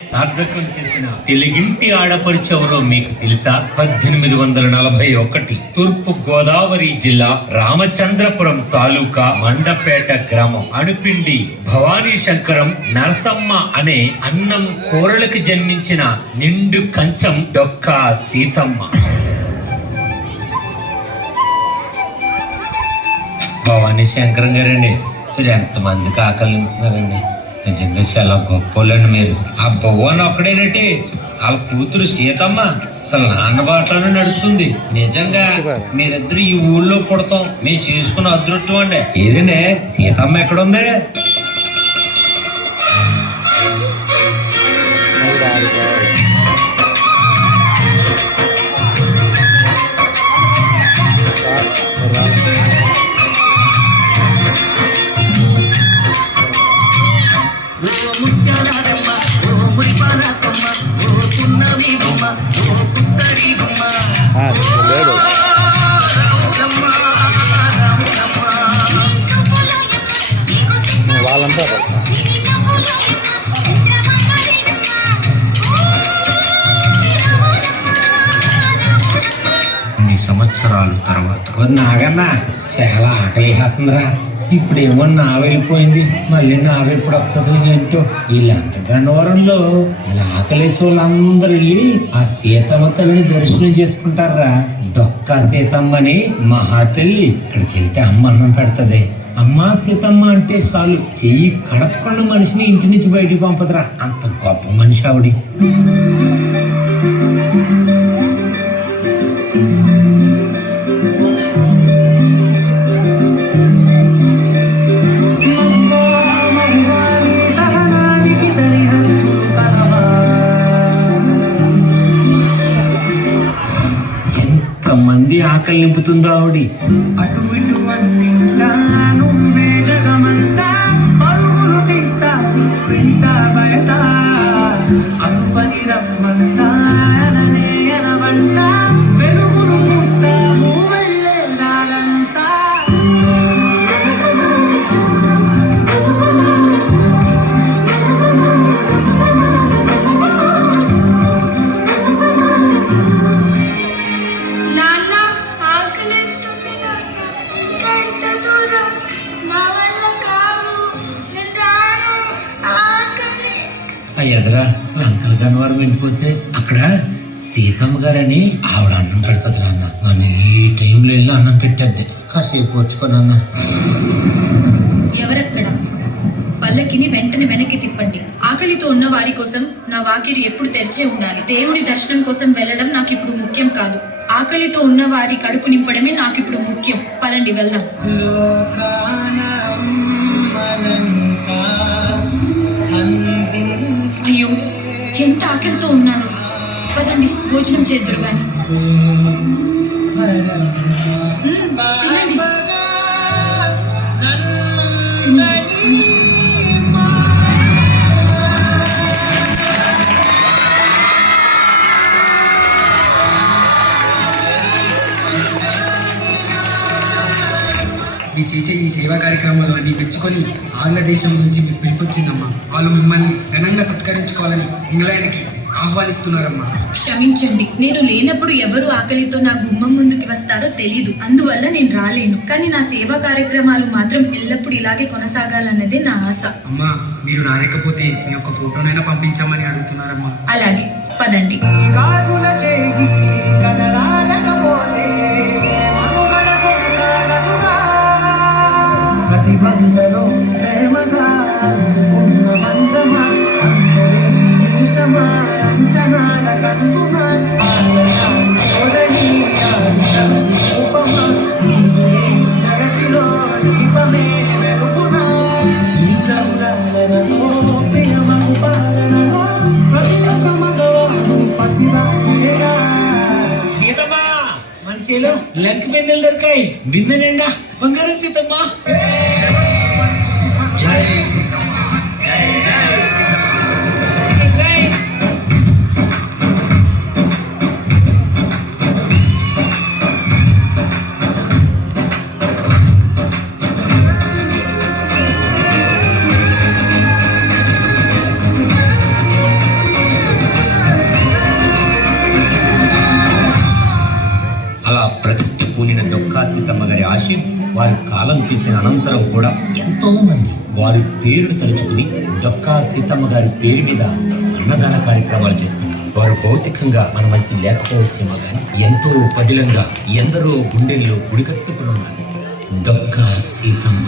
సార్థకం చేసిన తెలుగింటి ఆడపరిచెవరో మీకు తెలుసా? 1841 తూర్పు గోదావరి జిల్లా రామచంద్రపురం తాలూకా మండపేట గ్రామం అణుపిండి భవానీ శంకరం నరసమ్మ అనే అన్నం కూరలకు జన్మించిన నిండు కంచం డొక్కా సీతమ్మ. భవానీ శంకరం గారండి, మీరు ఎంతమందికి ఆకలి నింపుతున్నారండి. నిజంగా చాలా గొప్పోళ్ళండి మీరు. ఆ భగవాన్ ఒక్కడేనటి వాళ్ళ కూతురు సీతమ్మ అసలు నాన్న బాటలోనే నడుస్తుంది. నిజంగా మీరిద్దరు ఈ ఊళ్ళో పుడతాం మేము చేసుకున్న అదృష్టం అండి. ఏదండి సీతమ్మ ఎక్కడుంది? వాళ్ళంతా కొన్ని సంవత్సరాల తర్వాత నాగన్న చాలా ఆకలి అవుతుందిరా. ఇప్పుడేమో నా వెళ్ళిపోయింది, మళ్ళీ నావెప్పుడు వస్తుంది ఏంటో. వీళ్ళంత గన్నవరంలో ఇలా ఆకలేసి వాళ్ళందరూ వెళ్ళి ఆ సీతమ్మ తల్లిని దర్శనం చేసుకుంటారా. డొక్కా సీతమ్మని మహాతల్లి ఇక్కడికి వెళ్తే అమ్మ అన్నం పెడతది. అమ్మా సీతమ్మ అంటే చాలు చెయ్యి కడపకుండా మనిషిని ఇంటి నుంచి బయటికి పంపదురా. అంత గొప్ప మనిషి ఆవిడ. ఎంతమంది ఆకలి నింపుతుందో ఆవిడ. అటు ఇటు అన్నింటా నువ్వే జగమంతా, పరుగులు తీస్తా వింట బయట, అనుపని రమ్మంతా అననే అనవంట, వెలుగులు పూస్తావు వెళ్ళేదాలంతా. ఎదురా అంకల్ గన్నవరం వెళ్ళిపోతే అక్కడ సీతమ్మ గారని ఆవిడ అన్నం పెడతది నాన్న. మనం ఈ టైంలో వెళ్ళి అన్నం పెట్టద్ది. కాసేపు వచ్చుకోనన్న. ఎవరక్కడ? పల్లకిని వెంటనే వెనక్కి తిప్పండి. ఆకలితో ఉన్న వారి కోసం నా వాకిలి ఎప్పుడు తెరిచే ఉండాలి. దేవుడి దర్శనం కోసం వెళ్ళడం నాకు ఇప్పుడు ముఖ్యం కాదు. ఆకలితో ఉన్న వారి కడుపు నింపడమే నాకు ఇప్పుడు ముఖ్యం. పదండి వెళ్దాం. అయ్యో ఎంత ఆకలితో ఉన్నారు. పదండి భోజనం చేద్దురు గాని. తినండి తినండి. మీరు చేసే ఈ సేవా కార్యక్రమాలు అన్ని మెచ్చుకొని ఆంగ్ల దేశం నుంచి మీకు పిలిపొచ్చిందమ్మా. వాళ్ళు మిమ్మల్ని ఘనంగా సత్కరించుకోవాలని ఇంగ్లాండ్కి ఆహ్వానిస్తున్నారమ్మా. క్షమించండి, నేను లేనప్పుడు ఎవరు ఆకలితో నా గుమ్మం ముందుకి వస్తారో తెలీదు. అందువల్ల నేను రాలేను. కానీ నా సేవా కార్యక్రమాలు మాత్రం ఎల్లప్పుడూ ఇలాగే కొనసాగాలన్నదే నా ఆశ. అమ్మా, మీరు రాలేకపోతే మీ యొక్క ఫోటోనైనా పంపించమని అడుగుతున్నారమ్మా. అలాగే పదండి. గాజుల చేయి కనరాకపోతే మనుగడ కొనసాగదుగా, ప్రతి వరుసలో ప్రేమగా ఉన్న బంధమా, అంతులేని నిమిషమా, అంచనాల కన్నుమా, ఆలయాలు రూపమా, నీవు లేని జగతిలో దీపమే వెలుగునా, నీ గౌరవనో ప్రియమగు పాలనలో ప్రతి ఒక్క మగవాడు పసివాడేగా. సీతమ్మ మంచిలో లంక్ బిందెలు దొరికాయి. బిందె నిండా బంగారం సీతమ్మ. జై సీతమ్మ, జై జై సీతమ్మ, జై. పూనిన డొక్కా సీతమ్మ గారి ఆశయం వారి కాలం చేసిన అనంతరం కూడా ఎంతో మంది వారి పేరును తలుచుకుని డొక్కా సీతమ్మ గారి పేరు మీద అన్నదాన కార్యక్రమాలు చేస్తున్నారు. వారు భౌతికంగా మన మధ్య లేకపోవచ్చేమో కానీ ఎంతో పదిలంగా ఎందరో గుండెల్లో గుడికట్టుకుని ఉన్నారు. డొక్కా సీతమ్మ.